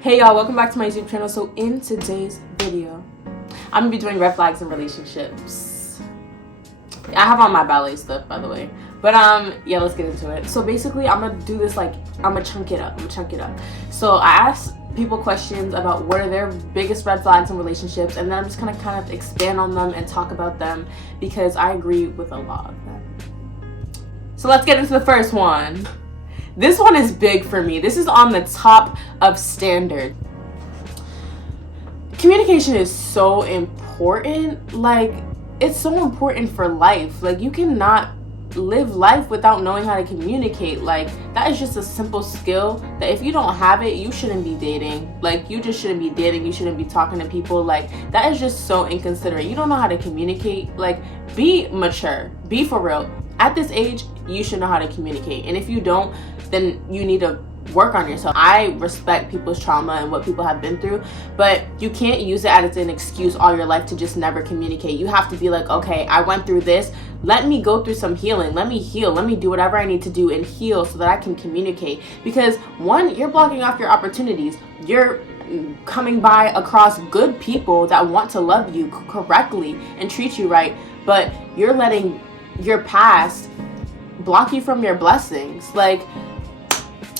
Hey y'all, welcome back to my YouTube channel. So in today's video, I'm gonna be doing red flags in relationships. I have on my ballet stuff, by the way. But yeah, let's get into it. So basically, I'm gonna do this like, I'm gonna chunk it up. So I asked people questions about what are their biggest red flags in relationships, and then I'm just gonna kind of expand on them and talk about them because I agree with a lot of them. So let's get into the first one. This one is big for me. This is on the top of standard. Communication is so important. Like, it's so important for life. Like, you cannot live life without knowing how to communicate. Like, that is just a simple skill that if you don't have it, you shouldn't be dating. Like, you just shouldn't be dating. You shouldn't be talking to people. Like, that is just so inconsiderate. You don't know how to communicate. Like, be mature. Be for real. At this age, you should know how to communicate. And if you don't, then you need to work on yourself. I respect people's trauma and what people have been through, but you can't use it as an excuse all your life to just never communicate. You have to be like, okay, I went through this. Let me go through some healing. Let me heal. Let me do whatever I need to do and heal so that I can communicate. Because one, you're blocking off your opportunities. You're coming by across good people that want to love you correctly and treat you right, but you're letting your past block you from your blessings. Like,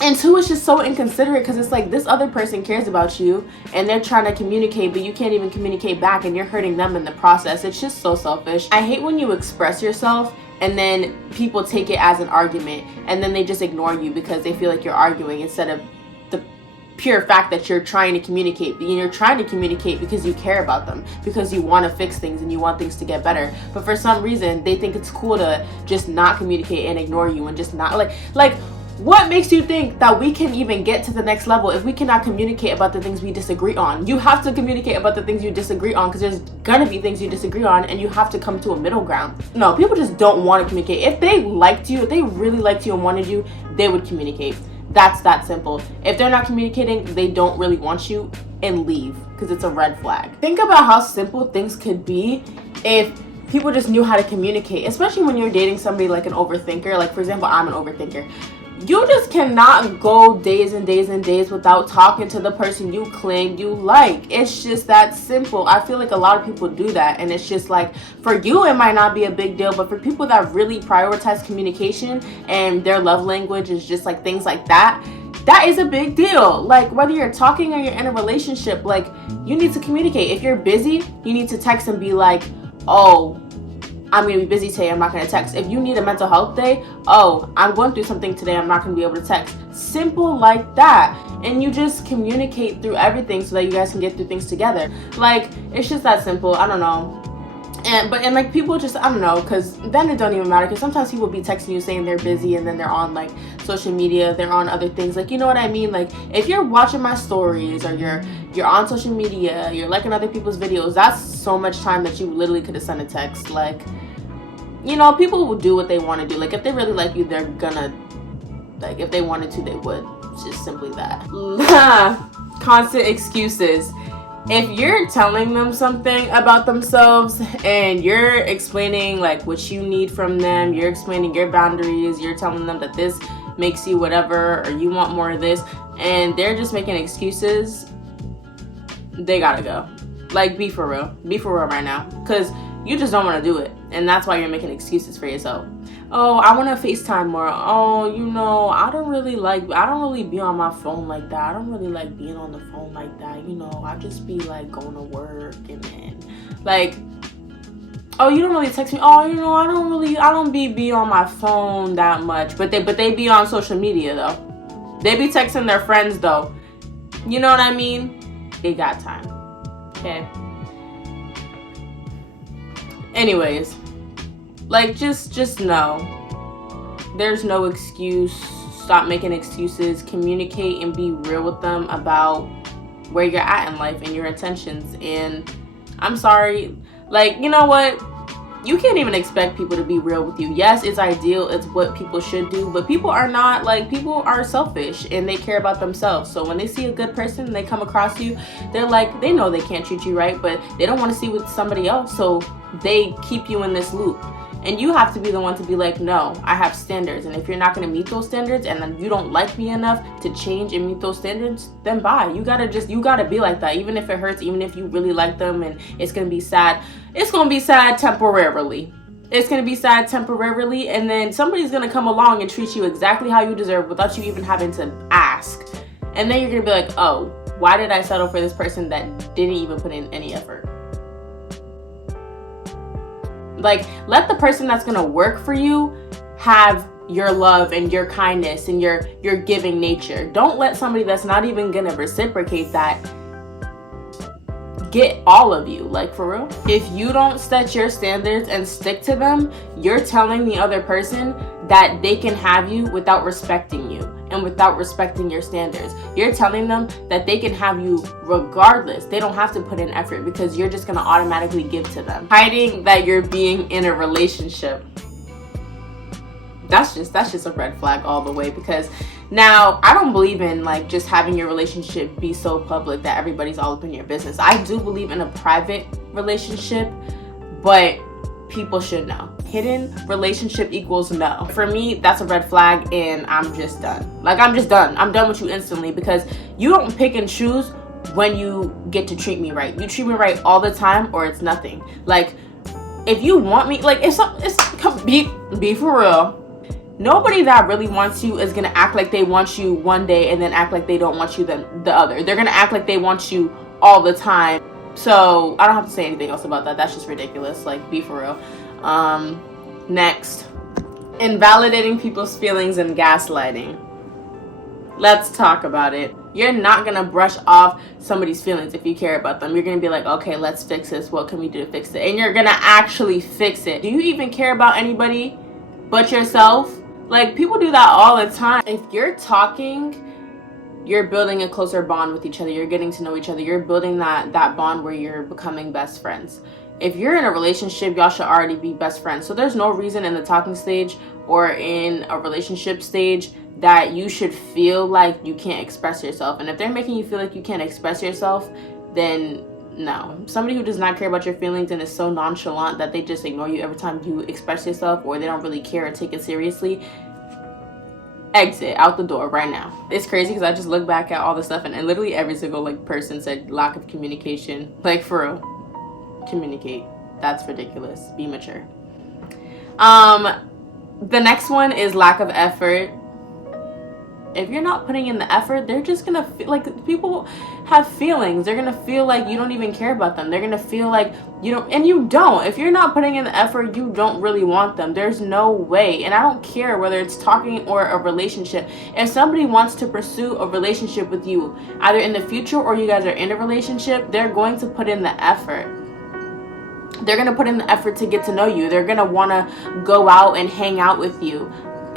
and two, it's just so inconsiderate because it's like this other person cares about you and they're trying to communicate, but you can't even communicate back and you're hurting them in the process. It's just so selfish. I hate when you express yourself and then people take it as an argument and then they just ignore you because they feel like you're arguing instead of the pure fact that you're trying to communicate. And you're trying to communicate because you care about them, because you want to fix things and you want things to get better. But for some reason, they think it's cool to just not communicate and ignore you and just not like what makes you think that we can even get to the next level if we cannot communicate about the things we disagree on? You have to communicate about the things you disagree on because there's gonna be things you disagree on and you have to come to a middle ground. No, people just don't want to communicate. If they liked you, if they really liked you and wanted you, they would communicate. That's that simple. If they're not communicating, they don't really want you, and leave, because it's a red flag. Think about how simple things could be if people just knew how to communicate, especially when you're dating somebody like an overthinker. Like, for example, I'm an overthinker. You just cannot go days and days and days without talking to the person you claim you like. It's just that simple. I feel like a lot of people do that, and it's just like, for you it might not be a big deal, but for people that really prioritize communication and their love language is just like things like that, that is a big deal. Like, whether you're talking or you're in a relationship, like, you need to communicate. If you're busy, you need to text and be like, oh, I'm going to be busy today, I'm not going to text. If you need a mental health day, oh, I'm going through something today, I'm not going to be able to text. Simple like that. And you just communicate through everything so that you guys can get through things together. Like, it's just that simple. I don't know. And like, people just, I don't know, because then it don't even matter, because sometimes people be texting you saying they're busy and then they're on like social media, they're on other things, like, you know what I mean? Like, if you're watching my stories or you're on social media, you're liking other people's videos, that's so much time that you literally could have sent a text. Like, you know, people will do what they want to do. Like, if they really like you, they're gonna, like, if they wanted to, they would. It's just simply that. Constant excuses. If you're telling them something about themselves and you're explaining like what you need from them, you're explaining your boundaries, you're telling them that this makes you whatever or you want more of this, and they're just making excuses, they gotta go. Like, be for real right now, because you just don't want to do it, and that's why you're making excuses for yourself. Oh, I want to FaceTime more. Oh, you know, I don't really be on my phone like that. I don't really like being on the phone like that. You know, I just be like going to work and then like, oh, you don't really text me. Oh, you know, I don't be on my phone that much. But they be on social media though. They be texting their friends though. You know what I mean? They got time. Okay. Anyways, like, just know there's no excuse. Stop making excuses. Communicate and be real with them about where you're at in life and your intentions. And I'm sorry, like, you know what? You can't even expect people to be real with you. Yes, it's ideal, it's what people should do, but people are not, like, people are selfish and they care about themselves. So when they see a good person and they come across you, they're like, they know they can't treat you right, but they don't want to see with somebody else, so they keep you in this loop. And you have to be the one to be like, no, I have standards. And if you're not going to meet those standards and then you don't like me enough to change and meet those standards, then bye. You got to be like that. Even if it hurts, even if you really like them and it's going to be sad. It's going to be sad temporarily. It's going to be sad temporarily, and then somebody's going to come along and treat you exactly how you deserve without you even having to ask. And then you're going to be like, oh, why did I settle for this person that didn't even put in any effort? Like, let the person that's going to work for you have your love and your kindness and your giving nature. Don't let somebody that's not even going to reciprocate that get all of you. Like, for real, if you don't set your standards and stick to them, you're telling the other person that they can have you without respecting you and without respecting your standards. You're telling them that they can have you regardless. They don't have to put in effort because you're just going to automatically give to them. Hiding that you're being in a relationship, that's just a red flag all the way. Because now, I don't believe in like just having your relationship be so public that everybody's all up in your business. I do believe in a private relationship, but people should know. Hidden relationship equals no. For me, that's a red flag, and I'm just done. Like, I'm just done. I'm done with you instantly, because you don't pick and choose when you get to treat me right. You treat me right all the time, or it's nothing. Like, if you want me, like, be for real. Nobody that really wants you is gonna act like they want you one day and then act like they don't want you the other. They're gonna act like they want you all the time. So I don't have to say anything else about that. That's just ridiculous. Like, be for real. Next, invalidating people's feelings and gaslighting. Let's talk about it. You're not gonna brush off somebody's feelings if you care about them. You're gonna be like, okay, let's fix this. What can we do to fix it? And you're gonna actually fix it. Do you even care about anybody but yourself? Like, people do that all the time. If you're talking, you're building a closer bond with each other. You're getting to know each other. You're building that bond where you're becoming best friends. If you're in a relationship, y'all should already be best friends. So there's no reason in the talking stage or in a relationship stage that you should feel like you can't express yourself. And if they're making you feel like you can't express yourself, then no. Somebody who does not care about your feelings and is so nonchalant that they just ignore you every time you express yourself, or they don't really care or take it seriously, exit out the door right now. It's crazy because I just look back at all the stuff, and literally every single like person said lack of communication. Like, for real, communicate. That's ridiculous. Be mature. The next one is lack of effort. If you're not putting in the effort, they're just gonna feel like, people have feelings. They're gonna feel like you don't even care about them. They're gonna feel like you don't, and you don't. If you're not putting in the effort, you don't really want them. There's no way. And I don't care whether it's talking or a relationship. If somebody wants to pursue a relationship with you, either in the future or you guys are in a relationship, they're going to put in the effort. They're gonna put in the effort to get to know you. They're gonna wanna go out and hang out with you.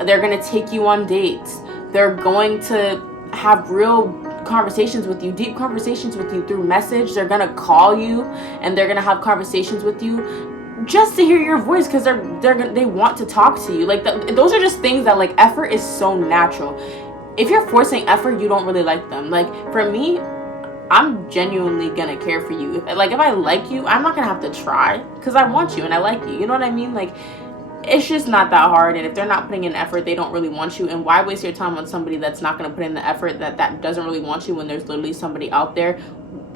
They're gonna take you on dates. They're going to have real conversations with you, deep conversations with you through message. They're gonna call you and they're gonna have conversations with you just to hear your voice, because they want to talk to you. Like, those are just things that, like, effort is so natural. If you're forcing effort, you don't really like them. Like, for me, I'm genuinely gonna care for you. If I like you, I'm not gonna have to try, because I want you and I like you. You know what I mean? Like, it's just not that hard. And if they're not putting in effort, they don't really want you. And why waste your time on somebody that's not going to put in the effort, that doesn't really want you, when there's literally somebody out there?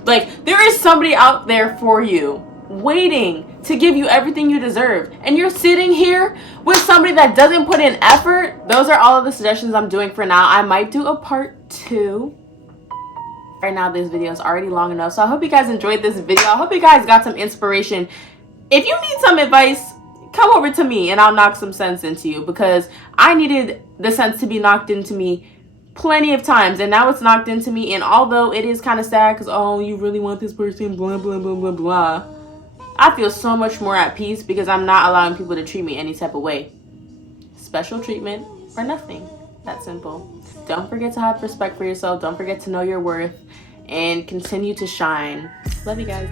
Like, there is somebody out there for you, waiting to give you everything you deserve. And you're sitting here with somebody that doesn't put in effort. Those are all of the suggestions I'm doing for now. I might do a part 2. Right now, this video is already long enough. So I hope you guys enjoyed this video. I hope you guys got some inspiration. If you need some advice, come over to me and I'll knock some sense into you, because I needed the sense to be knocked into me plenty of times, and now it's knocked into me. And although it is kind of sad, because, oh, you really want this person, blah, blah, blah, blah, blah, I feel so much more at peace because I'm not allowing people to treat me any type of way. Special treatment or nothing. That simple. Don't forget to have respect for yourself. Don't forget to know your worth and continue to shine. Love you guys.